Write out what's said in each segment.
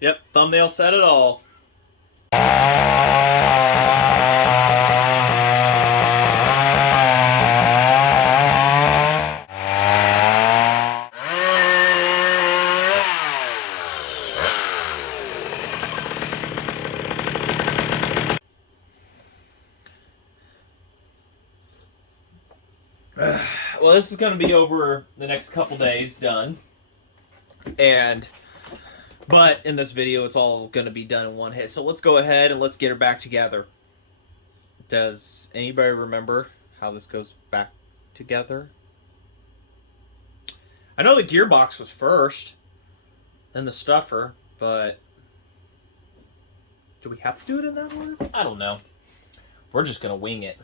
Yep, thumbnail said it all. Well, this is going to be over the next couple days done. But in this video, it's all going to be done in one hit. So let's go ahead and let's get her back together. Does anybody remember how this goes back together? I know the gearbox was first, then the stuffer, but do we have to do it in that order? I don't know. We're just going to wing it.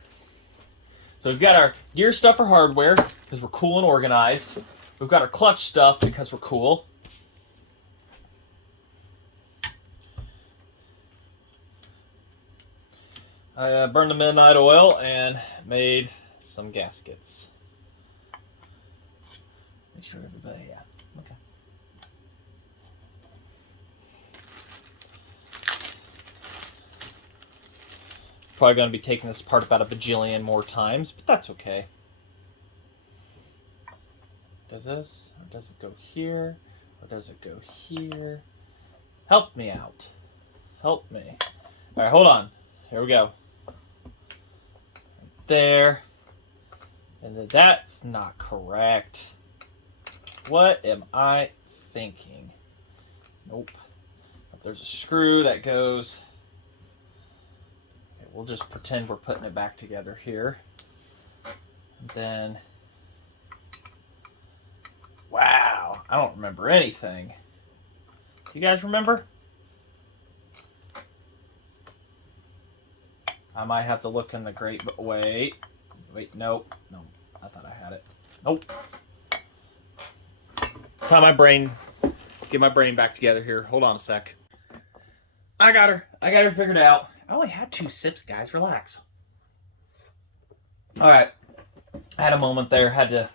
So we've got our gear stuffer hardware because we're cool and organized. We've got our clutch stuff because we're cool. I burned the midnight oil and made some gaskets. Make sure everybody, yeah, okay. Probably going to be taking this part about a bajillion more times, but that's okay. Does this, or does it go here, or does it go here? Help me out. Help me. All right, hold on. Here we go. There. And then that's not correct. What am I thinking? Nope. There's a screw that goes. Okay, we'll just pretend we're putting it back together here. And then. Wow. I don't remember anything. You guys remember? I might have to look in the grate, but wait, nope, no, I thought I had it. Nope. Get my brain back together here. Hold on a sec. I got her figured out. I only had 2 sips, guys. Relax. All right, I had a moment there. Had to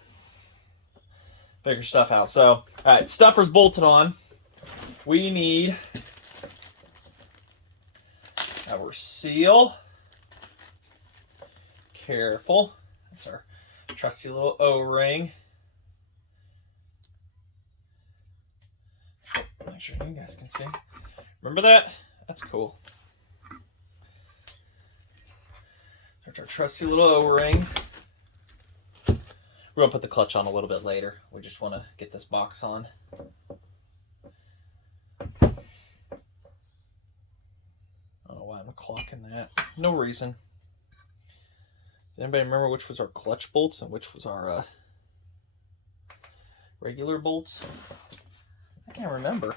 figure stuff out. So, all right, stuffer's bolted on. We need our seal. Careful. That's our trusty little O-ring. Make sure you guys can see. Remember that? That's cool. That's our trusty little O-ring. We're going to put the clutch on a little bit later. We just want to get this box on. I don't know why I'm clocking that. No reason. Does anybody remember which was our clutch bolts and which was our regular bolts? I can't remember.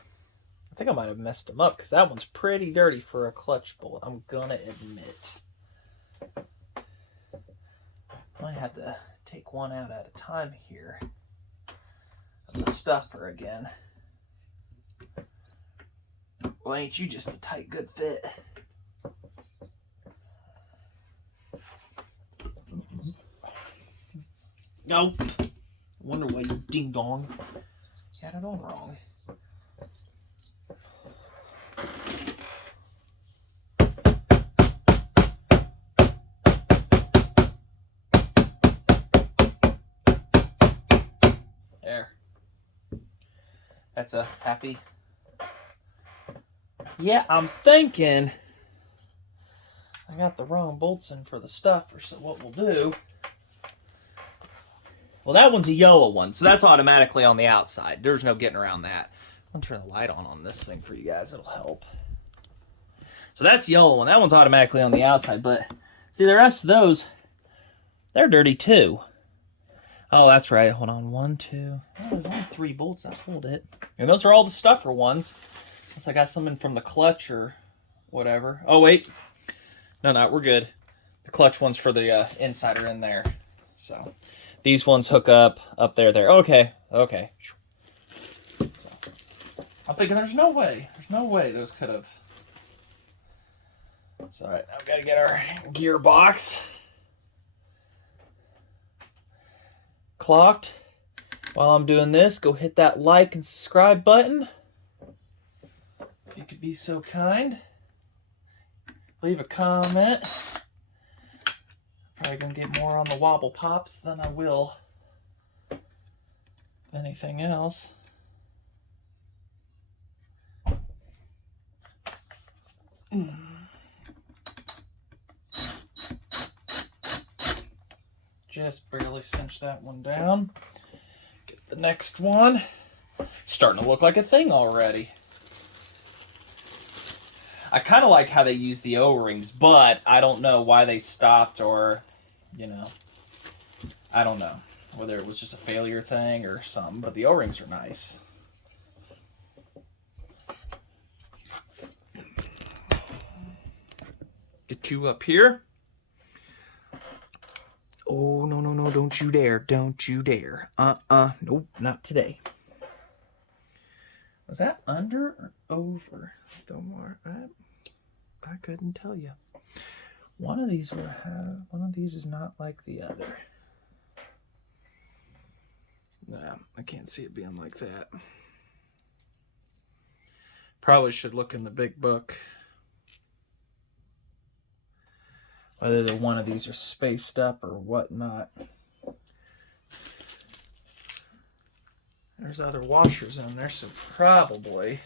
I think I might have messed them up because that one's pretty dirty for a clutch bolt, I'm gonna admit. I might have to take one out at a time here of the stuffer again. Well, ain't you just a tight, good fit? Nope. I wonder why you ding dong got it on wrong. There. That's a happy. Yeah, I'm thinking I got the wrong bolts in for the stuffer, so what we'll do. Well, that one's a yellow one, so that's automatically on the outside. There's no getting around that. I'm gonna turn the light on this thing for you guys. It'll help. So that's the yellow one. That one's automatically on the outside, but see the rest of those, they're dirty too. Oh, that's right. Hold on. 1, 2. Oh, there's only 3 bolts that hold it. And those are all the stuffer ones. Unless I got something from the clutch or whatever. Oh, wait. No, we're good. The clutch ones for the inside are in there. So these ones hook up there. Okay. So, I'm thinking there's no way those could have. It's all right. I've got to get our gearbox clocked. While I'm doing this, go hit that like and subscribe button. If you could be so kind, leave a comment. Probably gonna get more on the wobble pops than I will anything else. Just barely cinch that one down. Get the next one. Starting to look like a thing already. I kind of like how they use the O-rings, but I don't know why they stopped, or, you know, I don't know whether it was just a failure thing or something, but the O-rings are nice. Get you up here. Oh, no, no, no, don't you dare. Don't you dare. Nope, not today. Was that under or over? The more I couldn't tell you. One of these is not like the other. Nah, I can't see it being like that. Probably should look in the big book. Whether one of these are spaced up or whatnot. There's other washers in there, so probably.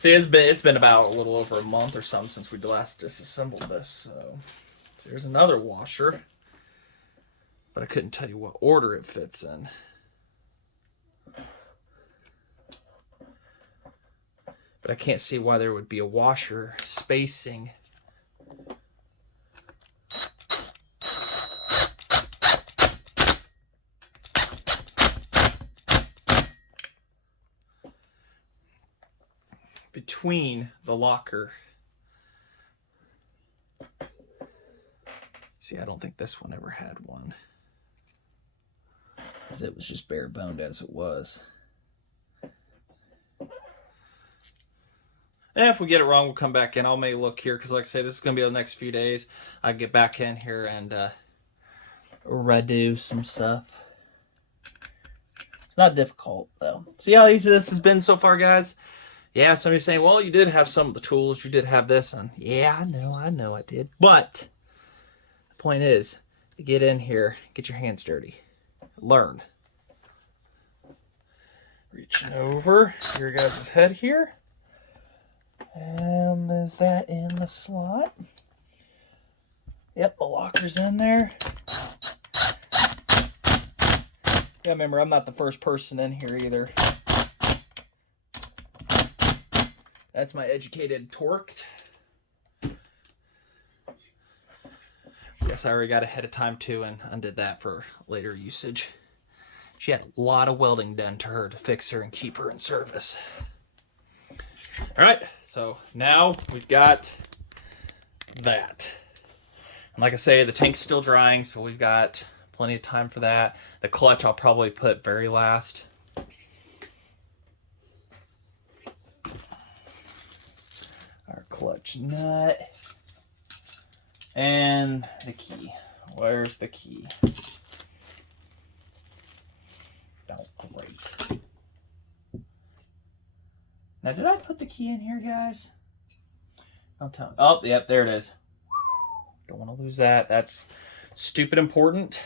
See, it's been about a little over a month or something since we last disassembled this. So there's another washer, but I couldn't tell you what order it fits in. But I can't see why there would be a washer spacing. Between the locker. See, I don't think this one ever had one, because it was just bare boned as it was. And if we get it wrong, we'll come back in. I'll maybe look here, because like I say, this is going to be the next few days. I get back in here and redo some stuff. It's not difficult, though. See how easy this has been so far, guys? Yeah, somebody's saying, well, you did have some of the tools. You did have this. And yeah, I know I did. But the point is, to get in here, get your hands dirty. Learn. Reaching over your guys' head here. And is that in the slot? Yep, the locker's in there. Yeah, remember, I'm not the first person in here either. That's my educated torqued. Yes, I already got ahead of time too and undid that for later usage. She had a lot of welding done to her to fix her and keep her in service. All right, so now we've got that. And like I say, the tank's still drying, so we've got plenty of time for that. The clutch I'll probably put very last. Our clutch nut. And the key. Where's the key? Oh, great. Now, did I put the key in here, guys? Don't tell me. Oh, yep, there it is. Don't want to lose that. That's stupid important.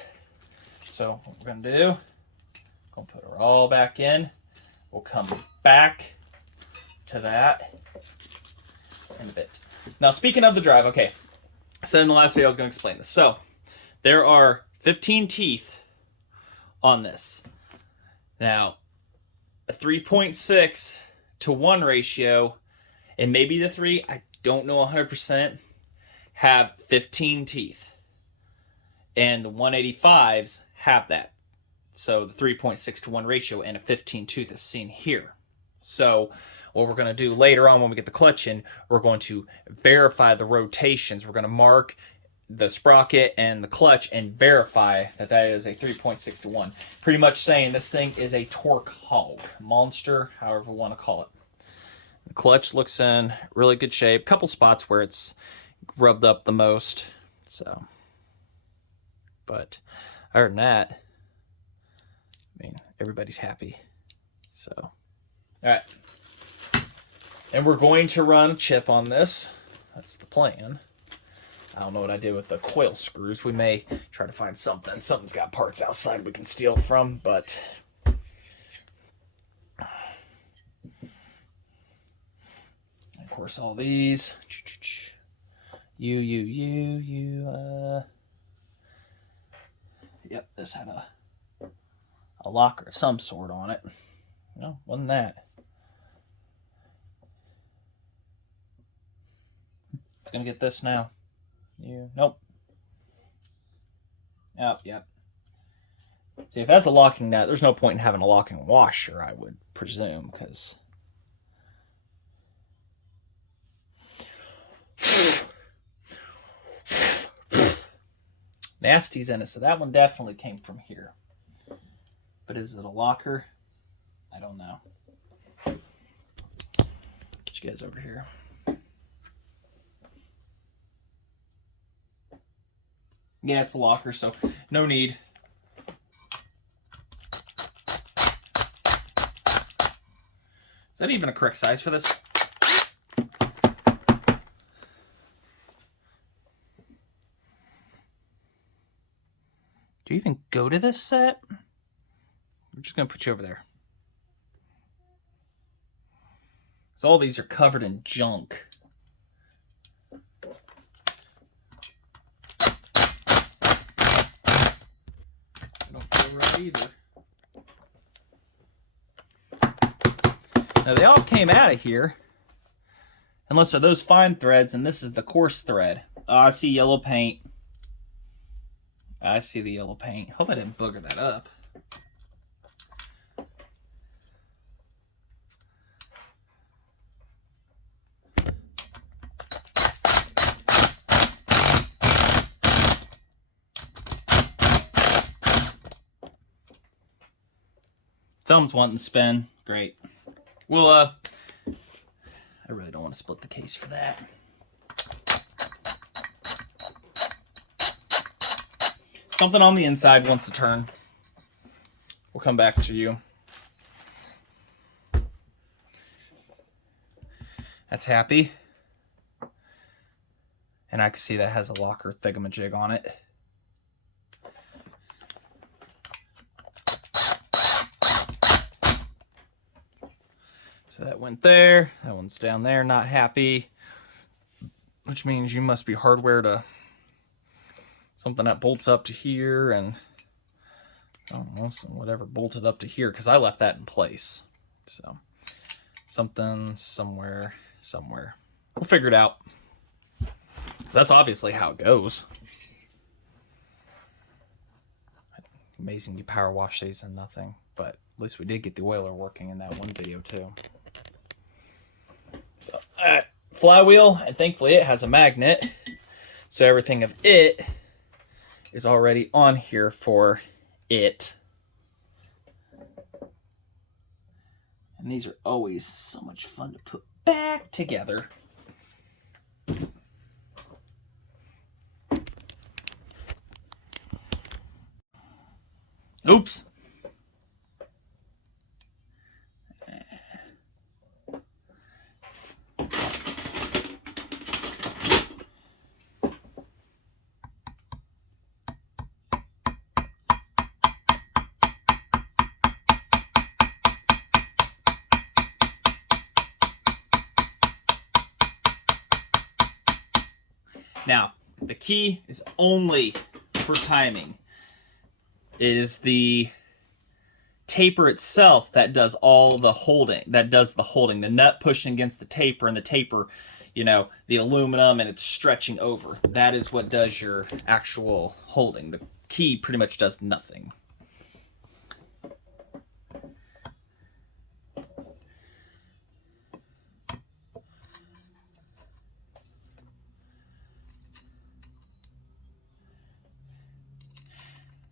So what we're going to do, going to put her all back in. We'll come back to that in a bit. Now, speaking of the drive, okay. I said in the last video I was going to explain this. So, there are 15 teeth on this. Now, a 3.6 to 1 ratio, and maybe the 3, I don't know 100%, have 15 teeth. And the 185s have that. So, the 3.6 to 1 ratio and a 15 tooth is seen here. So, what we're going to do later on when we get the clutch in, we're going to verify the rotations. We're going to mark the sprocket and the clutch and verify that that is a 3.6 to 1. Pretty much saying this thing is a torque hog. Monster, however you want to call it. The clutch looks in really good shape. Couple spots where it's rubbed up the most. So, but other than that, I mean, everybody's happy. So, all right. And we're going to run a chip on this. That's the plan. I don't know what I did with the coil screws. We may try to find something. Something's got parts outside we can steal from, but... Of course, all these. Yep, this had a locker of some sort on it. No, wasn't that. Gonna get this now. Nope. Yep. See, if that's a locking nut, there's no point in having a locking washer, I would presume, because... Nasty's in it, so that one definitely came from here. But is it a locker? I don't know. Get you guys over here. Yeah, it's a locker, so no need. Is that even a correct size for this? Do you even go to this set? I'm just going to put you over there. So all these are covered in junk. Don't feel right either. Now they all came out of here. Unless they're those fine threads, and this is the coarse thread. Oh, I see yellow paint. I see the yellow paint. Hope I didn't booger that up. Someone's wanting to spin. Great. Well, I really don't want to split the case for that. Something on the inside wants to turn. We'll come back to you. That's happy. And I can see that has a locker thingamajig on it. So that went there. That one's down there, not happy. Which means you must be hardware to something that bolts up to here and I don't know, whatever bolted up to here because I left that in place. So something somewhere. We'll figure it out. So that's obviously how it goes. Amazing you power wash these and nothing, but at least we did get the oiler working in that one video too. So flywheel, and thankfully it has a magnet, so everything of it is already on here for it. And these are always so much fun to put back together. Oops. Now, the key is only for timing. It is the taper itself that does all the holding, the nut pushing against the taper, and the taper, you know, the aluminum, and it's stretching over. That is what does your actual holding. The key pretty much does nothing.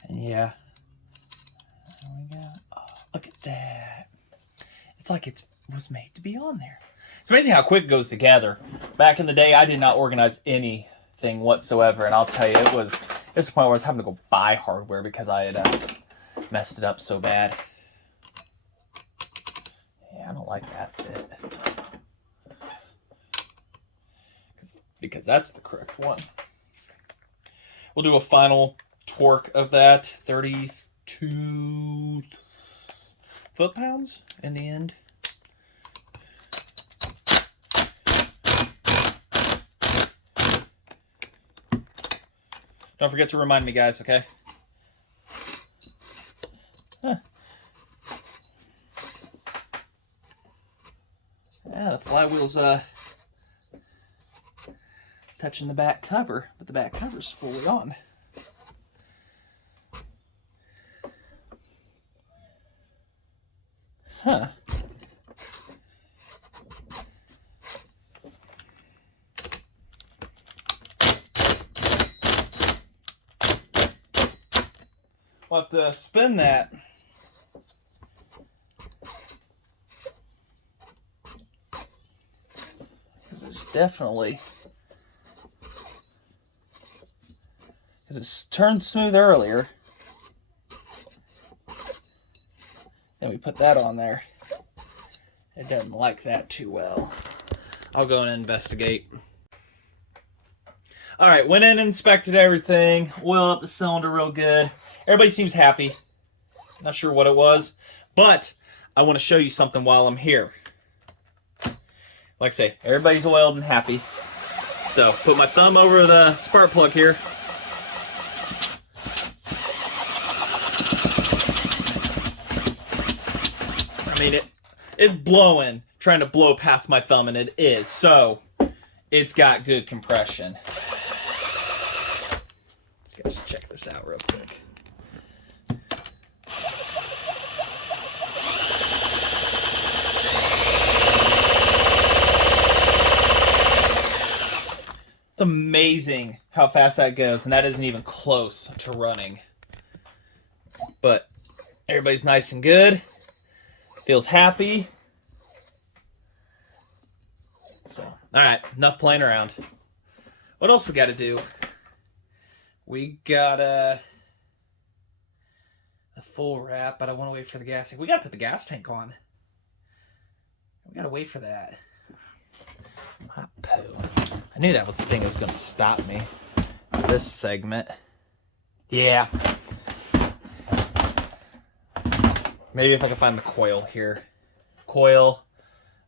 And yeah. There we go. Oh, look at that. It's like it was made to be on there. It's amazing how quick it goes together. Back in the day, I did not organize anything whatsoever, and I'll tell you, it was the point where I was having to go buy hardware because I had messed it up so bad. Yeah, I don't like that bit. because that's the correct one. We'll do a final torque of that, 32 foot-pounds in the end. Don't forget to remind me, guys, okay? Huh. Yeah, the flywheel's touching the back cover, but the back cover's fully on. Huh. We'll have to spin that. Because it's definitely... because it's turned smooth earlier. Then we put that on there. It doesn't like that too well. I'll go and investigate. Alright, went in and inspected everything. Oiled up the cylinder real good. Everybody seems happy. Not sure what it was. But I want to show you something while I'm here. Like I say, everybody's oiled and happy. So, put my thumb over the spark plug here. I mean, it's blowing, trying to blow past my thumb, and it is. So, it's got good compression. You guys should check this out real quick. It's amazing how fast that goes, and that isn't even close to running. But everybody's nice and good. Feels happy. So, alright, enough playing around. What else we got to do? We got a full wrap, but I want to wait for the gas tank. We got to put the gas tank on. We got to wait for that. Hot poo. I knew that was the thing that was going to stop me. This segment. Yeah. Maybe if I can find the coil here. Coil.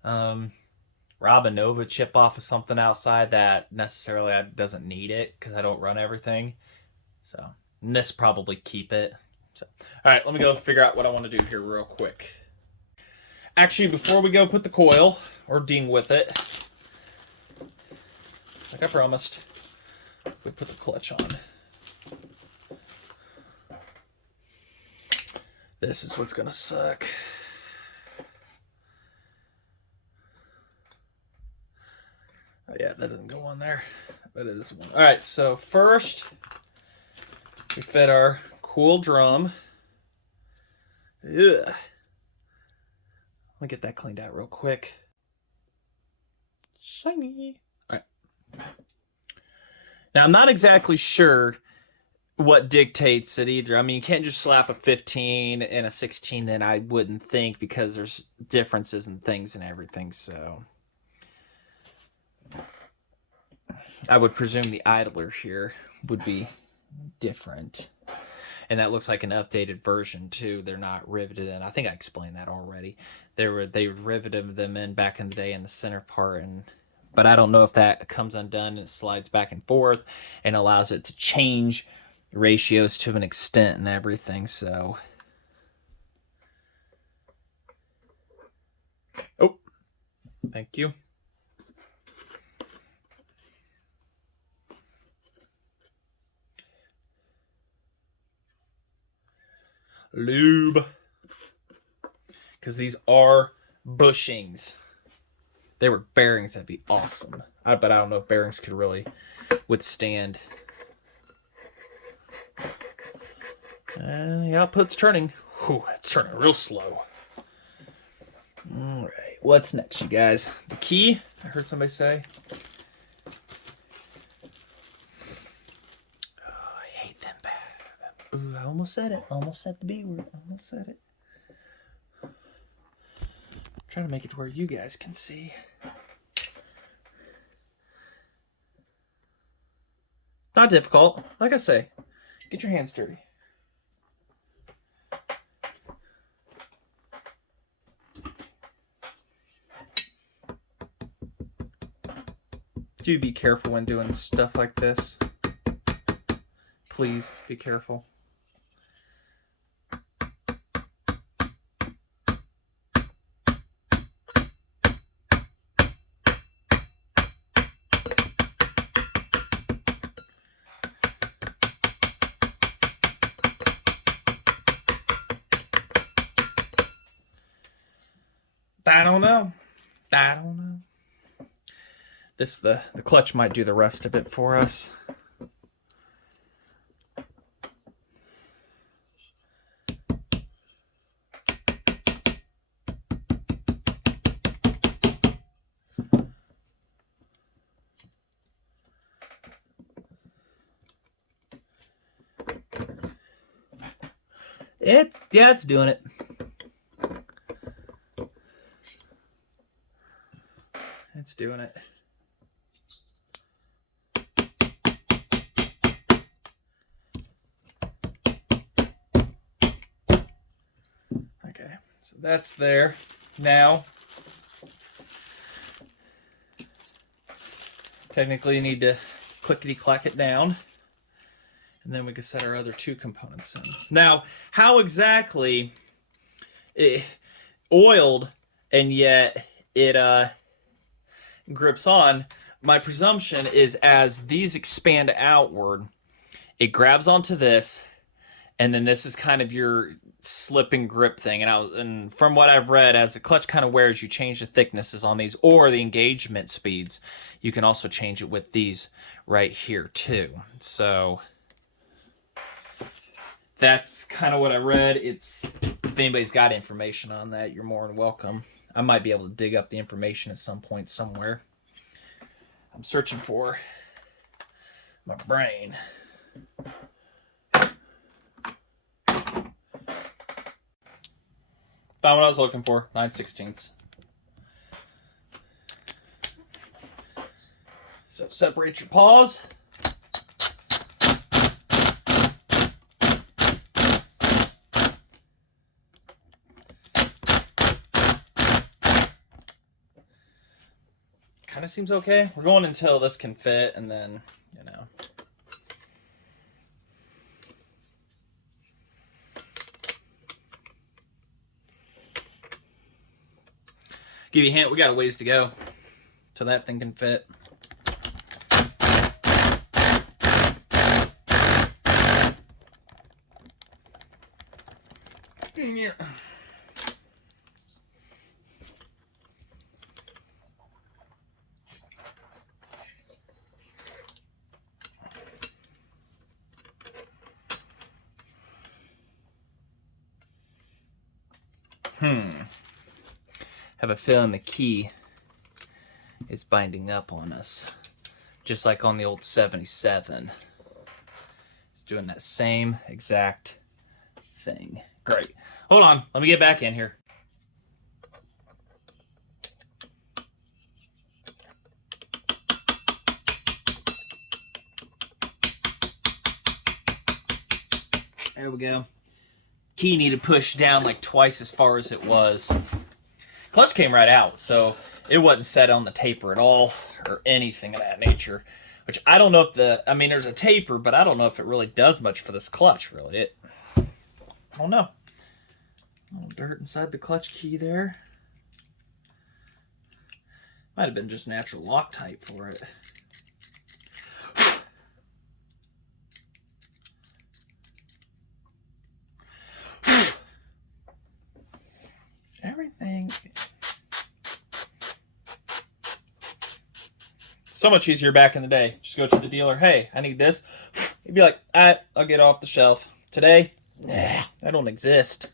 Rob a Nova chip off of something outside that necessarily doesn't need it because I don't run everything. So, and this probably keep it. So, all right, let me go figure out what I want to do here real quick. Actually, before we go put the coil or ding with it, like I promised, we put the clutch on. This is what's gonna suck. Oh yeah, that doesn't go on there. But it is one. All right, so first we fit our cool drum. Ugh. Let me get that cleaned out real quick. Shiny. All right. Now I'm not exactly sure what dictates it either. I mean, you can't just slap a 15 and a 16, then I wouldn't think, because there's differences in things and everything, so I would presume the idler here would be different. And that looks like an updated version too. They're not riveted in. I think I explained that already. They riveted them in back in the day in the center part, but I don't know if that comes undone and it slides back and forth and allows it to change ratios to an extent and everything. So, oh, thank you. Lube, because these are bushings. They were bearings, that'd be awesome. But I don't know if bearings could really withstand. The output's turning. Whew, it's turning real slow. All right, what's next, you guys? The key, I heard somebody say. Oh, I hate them bad. Ooh, I almost said it. Almost said the B word. Almost said it. I'm trying to make it to where you guys can see. Not difficult. Like I say, get your hands dirty. Do be careful when doing stuff like this. Please be careful. I don't know. The clutch might do the rest of it for us. It's doing it. It's doing it. Okay, so that's there. Now, technically you need to clickety-clack it down, and then we can set our other two components in. Now, how exactly it oiled and yet it grips on, my presumption is as these expand outward, it grabs onto this, and then this is kind of your slip and grip thing. And from what I've read, as the clutch kind of wears, you change the thicknesses on these or the engagement speeds. You can also change it with these right here too. So that's kind of what I read. If anybody's got information on that, you're more than welcome. I might be able to dig up the information at some point somewhere. I'm searching for my brain. Found what I was looking for, 9/16. So separate your paws. Kind of seems okay. We're going until this can fit, and then, you know. Give you a hint, we got a ways to go till that thing can fit. Yeah. Have a feeling the key is binding up on us, just like on the old 77. It's doing that same exact thing. Great. Hold on, let me get back in here. There we go. Key needed pushed down like twice as far as it was. Clutch came right out, so it wasn't set on the taper at all or anything of that nature. Which I don't know if there's a taper, but I don't know if it really does much for this clutch, really. I don't know. A little dirt inside the clutch key there. Might have been just natural Loctite for it. Everything. So much easier back in the day. Just go to the dealer. Hey, I need this. He'd be like, all right, I'll get it off the shelf. Today, nah, that don't exist.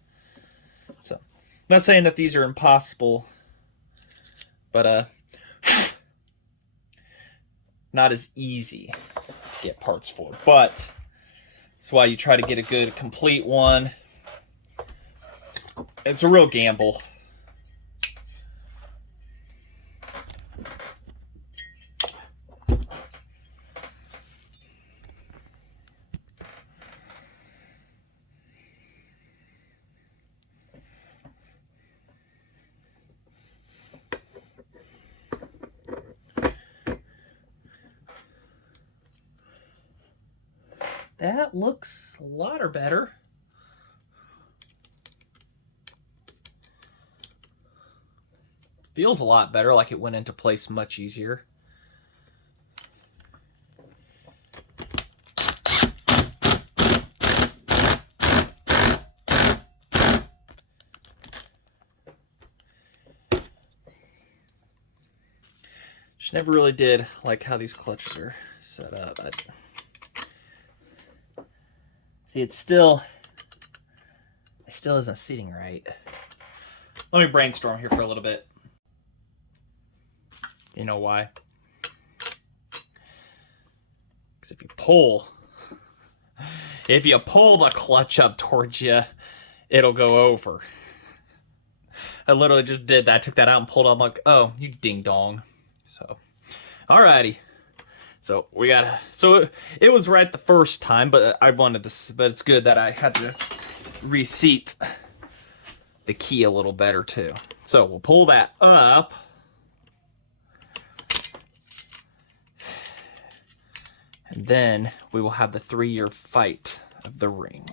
So, I'm not saying that these are impossible, but not as easy to get parts for. But that's why you try to get a good, complete one. It's a real gamble. That looks a lot better. Feels a lot better, like it went into place much easier. Just never really did like how these clutches are set up. See, it still isn't sitting right. Let me brainstorm here for a little bit. You know why? Because if you pull the clutch up towards you, it'll go over. I literally just did that. I took that out and pulled up. I'm like, oh, you ding dong. So, alrighty. So it was right the first time, but but it's good that I had to reseat the key a little better too. So we'll pull that up. And then we will have the 3-year fight of the ring.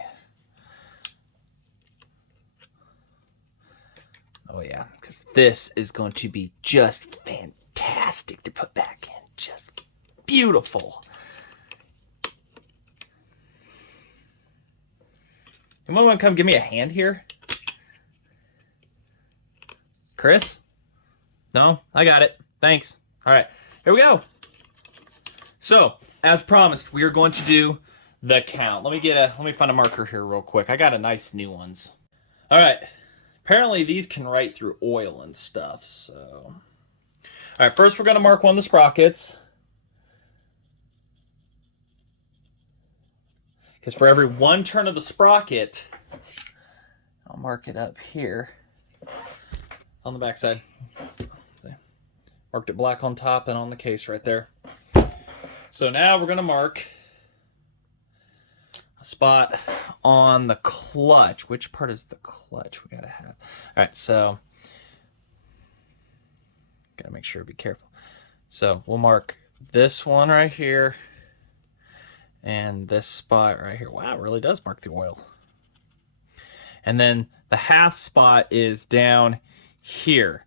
Oh yeah, because this is going to be just fantastic to put back in. Just beautiful. Anyone want to come give me a hand here? Chris? No? I got it. Thanks. All right, here we go. So, as promised, we are going to do the count. Let me find a marker here real quick. I got a nice new ones. All right. Apparently these can write through oil and stuff, so. All right, first we're going to mark one of the sprockets. Because for every 1 turn of the sprocket, I'll mark it up here. It's on the back side. Marked it black on top and on the case right there. So now we're going to mark a spot on the clutch. Which part is the clutch we got to have? All right, so got to make sure to be careful. So we'll mark this one right here and this spot right here. Wow, it really does mark the oil. And then the half spot is down here.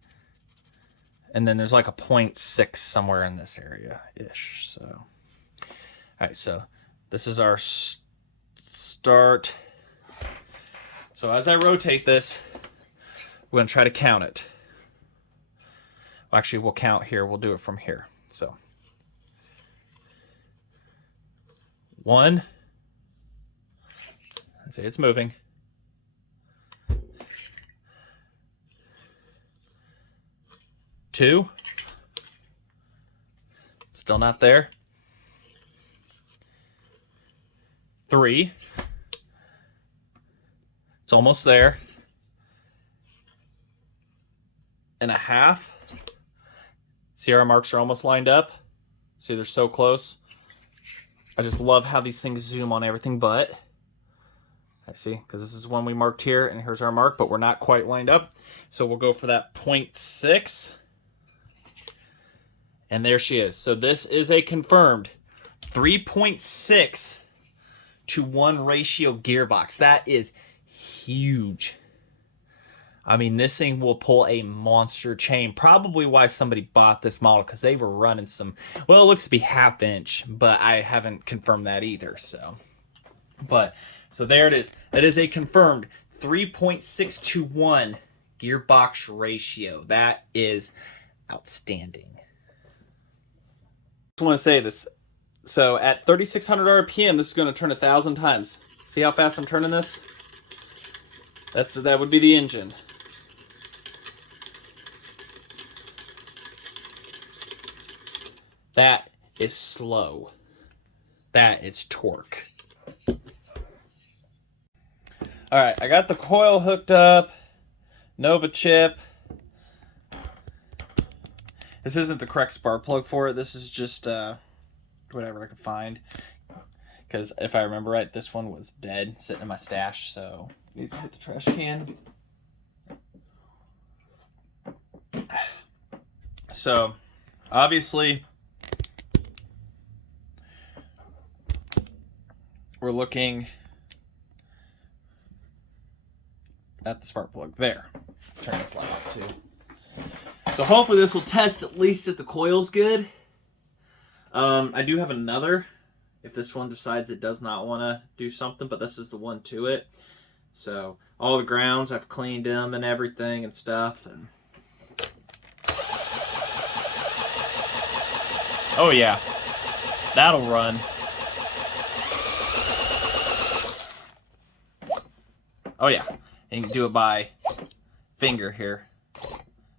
And then there's like a 0.6 somewhere in this area-ish. So, all right, so this is our start. So as I rotate this, we're going to try to count it. Well, actually, we'll count here. We'll do it from here. So 1. Let's see, it's moving. 2. Still not there. 3. It's almost there. And a half. See, our marks are almost lined up. See, they're so close. I just love how these things zoom on everything but. I see, because this is one we marked here, and here's our mark, but we're not quite lined up. So we'll go for that 0.6. And there she is. So this is a confirmed 3.6 to 1 ratio gearbox. That is huge. I mean, this thing will pull a monster chain. Probably why somebody bought this model, because they were running some, well, it looks to be 1/2 inch, but I haven't confirmed that either. So there it is. That is a confirmed 3.6 to 1 gearbox ratio. That is outstanding. I just want to say this. So at 3,600 RPM, this is going to turn 1,000 times. See how fast I'm turning this? That would be the engine. That is slow. That is torque. All right, I got the coil hooked up. Nova chip. This isn't the correct spark plug for it. This is just whatever I could find. Because if I remember right, this one was dead, sitting in my stash, so it needs to hit the trash can. So, obviously, we're we're looking at the spark plug. There. Turn this light off too. So hopefully this will test at least if the coil's good. I do have another if this one decides it does not want to do something, but this is the one to it. So all the grounds, I've cleaned them and everything and stuff. And oh yeah, that'll run. Oh yeah, and you can do it by finger here.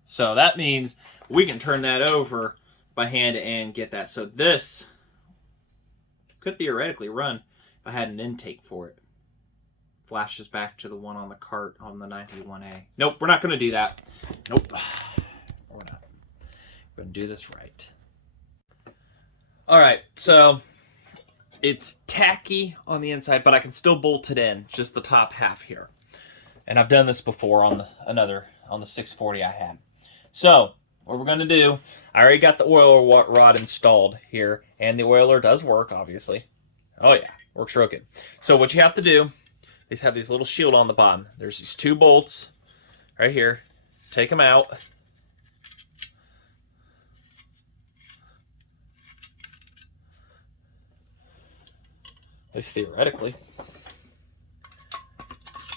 So that means we can turn that over by hand and get that. So this could theoretically run if I had an intake for it. Flashes back to the one on the cart on the 91A. Nope, we're not going to do that. Nope. We're going to do this right. All right, so it's tacky on the inside, but I can still bolt it in, just the top half here. And I've done this before on the 640 I had. So what we're going to do, I already got the oiler rod installed here, and the oiler does work, obviously. Oh yeah, works real good. So what you have to do is have these little shield on the bottom. There's these 2 bolts right here. Take them out. At least theoretically.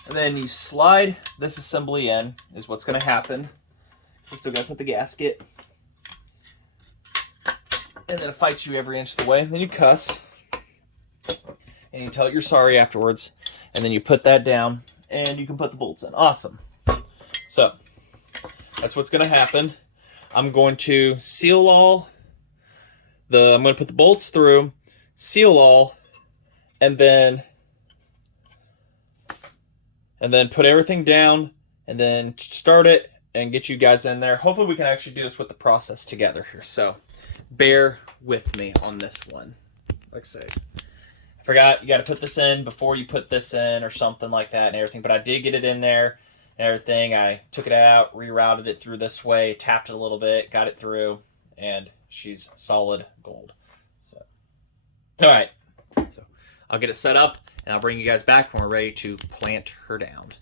And then you slide this assembly in, is what's going to happen. So still got to put the gasket. And then it fights you every inch of the way. And then you cuss. And you tell it you're sorry afterwards. And then you put that down. And you can put the bolts in. Awesome. So, that's what's going to happen. I'm going to seal all. I'm going to put the bolts through. Seal all. And then put everything down. And then start it. And get you guys in there. Hopefully we can actually do this with the process together here. So bear with me on this one. Like I say, I forgot you got to put this in before you put this in or something like that and everything. But I did get it in there and everything. I took it out, rerouted it through this way, tapped it a little bit, got it through, and she's solid gold. So, all right. So I'll get it set up and I'll bring you guys back when we're ready to plant her down.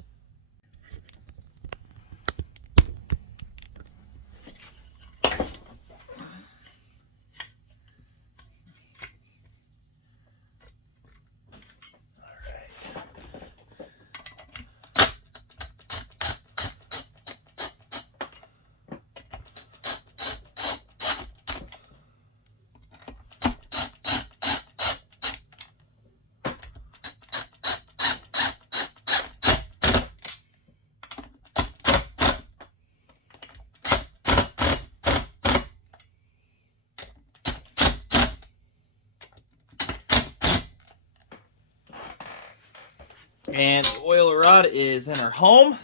And the oil rod is in her home.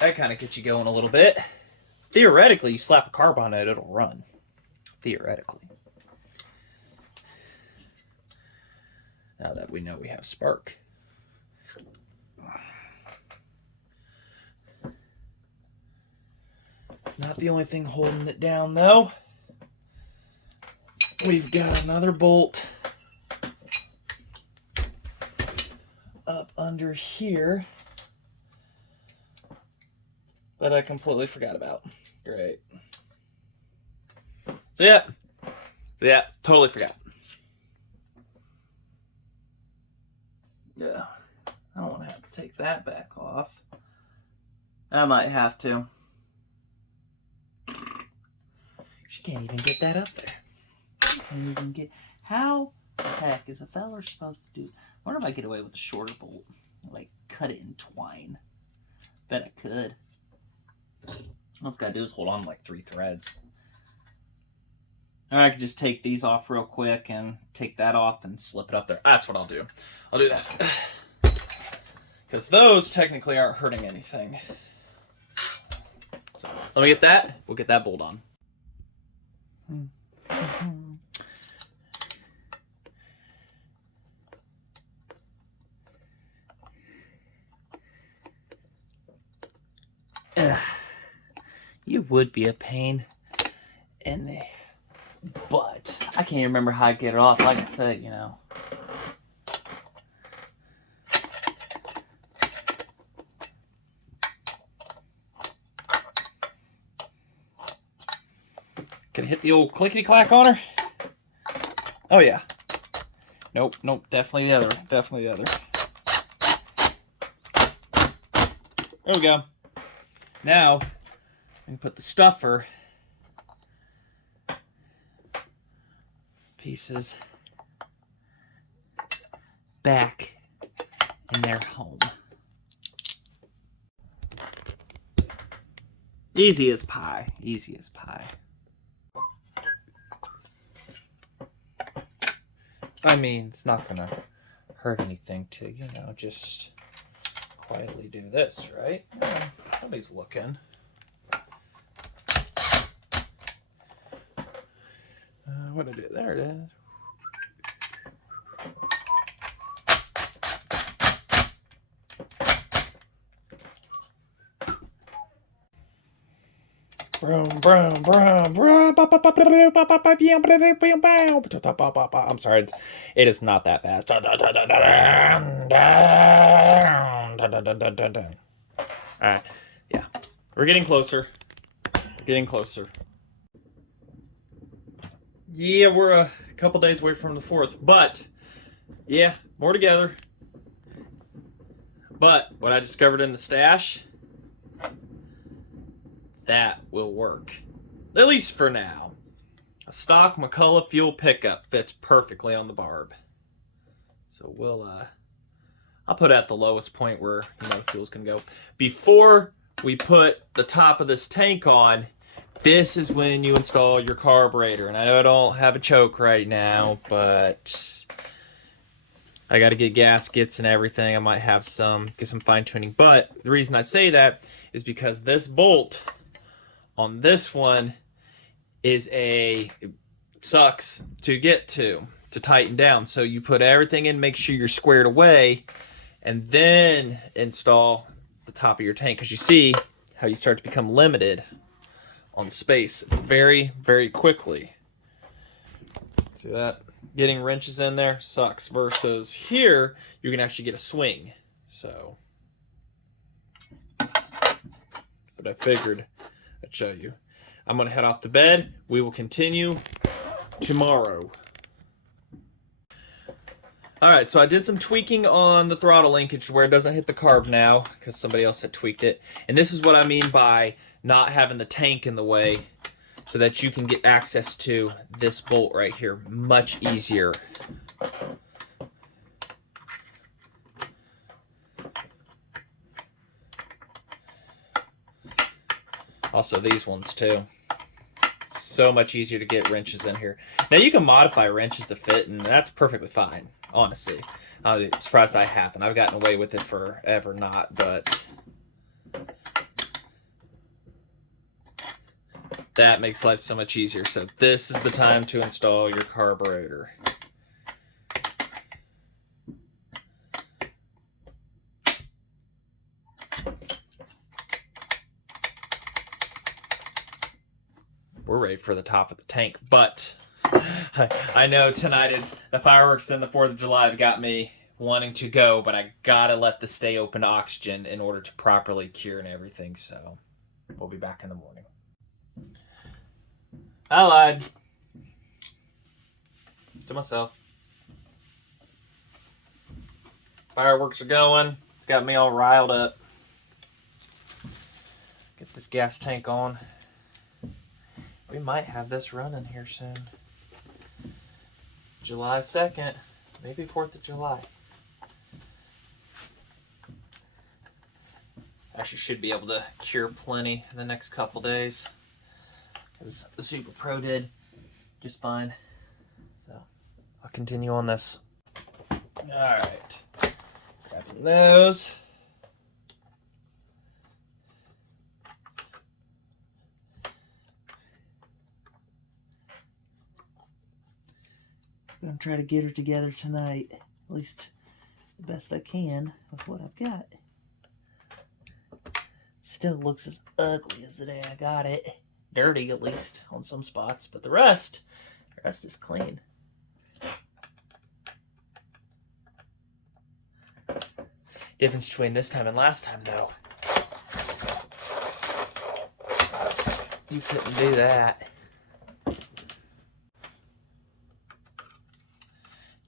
That kind of gets you going a little bit. Theoretically, you slap a carb on it, it'll run. Theoretically. Now that we know we have spark. It's not the only thing holding it down, though. We've got another bolt up under here that I completely forgot about. Great. So yeah, totally forgot. Yeah, I don't want to have to take that back off. I might have to. She can't even get that up there. She can't even get. How the heck is a feller supposed to do? I wonder if I get away with a shorter bolt. Like, cut it in twine. Bet I could. All it's got to do is hold on to like 3 threads. Or I could just take these off real quick and take that off and slip it up there. That's what I'll do. I'll do that. Because those technically aren't hurting anything. So let me get that. We'll get that bolt on. You would be a pain in the butt. I can't remember how I get it off. Like I said, you know. Can I hit the old clickety-clack on her? Oh, yeah. Nope, nope, definitely the other. Definitely the other. There we go. Now, I can put the stuffer pieces back in their home. Easy as pie. Easy as pie. I mean, it's not gonna hurt anything to, you know, just quietly do this, right? Nobody's looking. What did I do? There it is. I'm sorry, it is not that fast. Alright, yeah. We're getting closer. We're getting closer. Yeah, we're a couple days away from the 4th, but yeah, more together. But what I discovered in the stash, that will work. At least for now. A stock McCulloch fuel pickup fits perfectly on the barb. So I'll put it at the lowest point where, you know, the fuel's gonna go. Before we put the top of this tank on, this is when you install your carburetor. And I know I don't have a choke right now, but I got to get gaskets and everything. I might have get some fine tuning. But the reason I say that is because this bolt on this one it sucks to get to tighten down. So you put everything in, make sure you're squared away, and then install the top of your tank. Because you see how you start to become limited on space very, very quickly. See that? Getting wrenches in there sucks. Versus here, you can actually get a swing. So, but I figured I'd show you. I'm going to head off to bed. We will continue tomorrow. Alright, so I did some tweaking on the throttle linkage where it doesn't hit the carb now because somebody else had tweaked it. And this is what I mean by not having the tank in the way so that you can get access to this bolt right here much easier. Also these ones too. So much easier to get wrenches in here. Now you can modify wrenches to fit, and that's perfectly fine, honestly. I'm surprised I haven't. I've gotten away with it forever not, but that makes life so much easier. So this is the time to install your carburetor. We're ready for the top of the tank, but I know tonight the fireworks and the 4th of July have got me wanting to go, but I gotta let this stay open to oxygen in order to properly cure and everything, so we'll be back in the morning. I lied to myself. Fireworks are going. It's got me all riled up. Get this gas tank on. We might have this running here soon. July 2nd, maybe 4th of July. Actually should be able to cure plenty in the next couple days. Because the Super Pro did just fine. So I'll continue on this. Alright. Grabbing those. I'm going to try to get her together tonight. At least the best I can with what I've got. Still looks as ugly as the day I got it. Dirty, at least, on some spots. But the rest, rest is clean. Difference between this time and last time, though. You couldn't do that.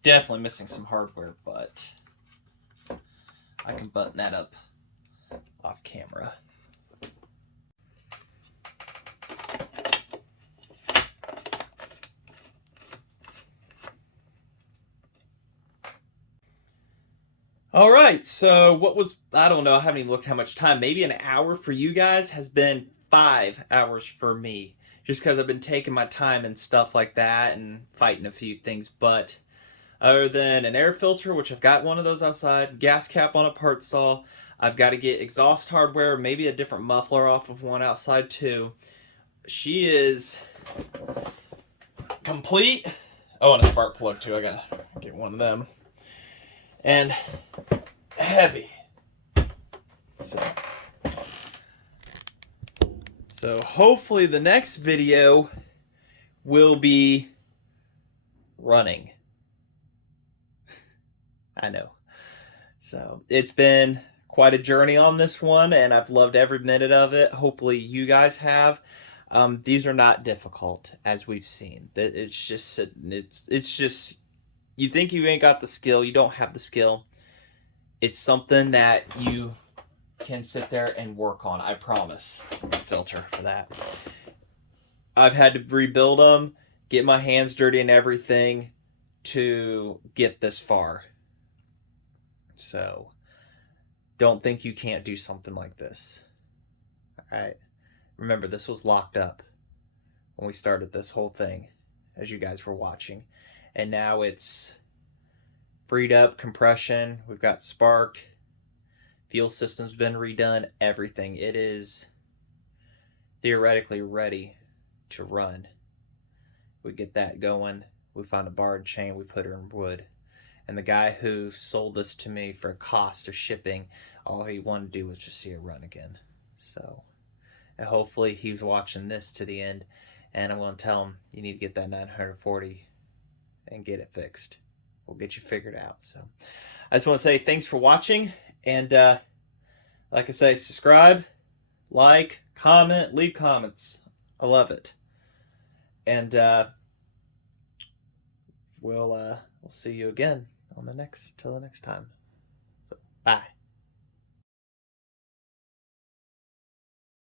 Definitely missing some hardware, but I can button that up off camera. All right, so what was, I don't know, I haven't even looked how much time, maybe an hour for you guys has been 5 hours for me, just because I've been taking my time and stuff like that and fighting a few things. But other than an air filter, which I've got one of those outside, gas cap on a part saw, I've got to get exhaust hardware, maybe a different muffler off of one outside too. She is complete. Oh, and a spark plug too, I gotta get one of them. And heavy. So hopefully the next video will be running. I know. So it's been quite a journey on this one, and I've loved every minute of it. Hopefully you guys have. These are not difficult, as we've seen. It's just you think you ain't got the skill, you don't have the skill. It's something that you can sit there and work on, I promise. Filter for that. I've had to rebuild them, get my hands dirty and everything to get this far. So, don't think you can't do something like this. Alright? Remember, this was locked up when we started this whole thing, as you guys were watching. And now it's freed up, compression, we've got spark, fuel system's been redone, everything. It is theoretically ready to run. We get that going, we find a bar and chain, we put her in wood. And the guy who sold this to me for a cost of shipping, all he wanted to do was just see it run again. So, and hopefully he's watching this to the end, and I'm going to tell him, you need to get that 940 and get it fixed. We'll get you figured out. So I just want to say thanks for watching, and like I say, subscribe, like, comment, leave comments. I love it. And we'll see you again on till the next time.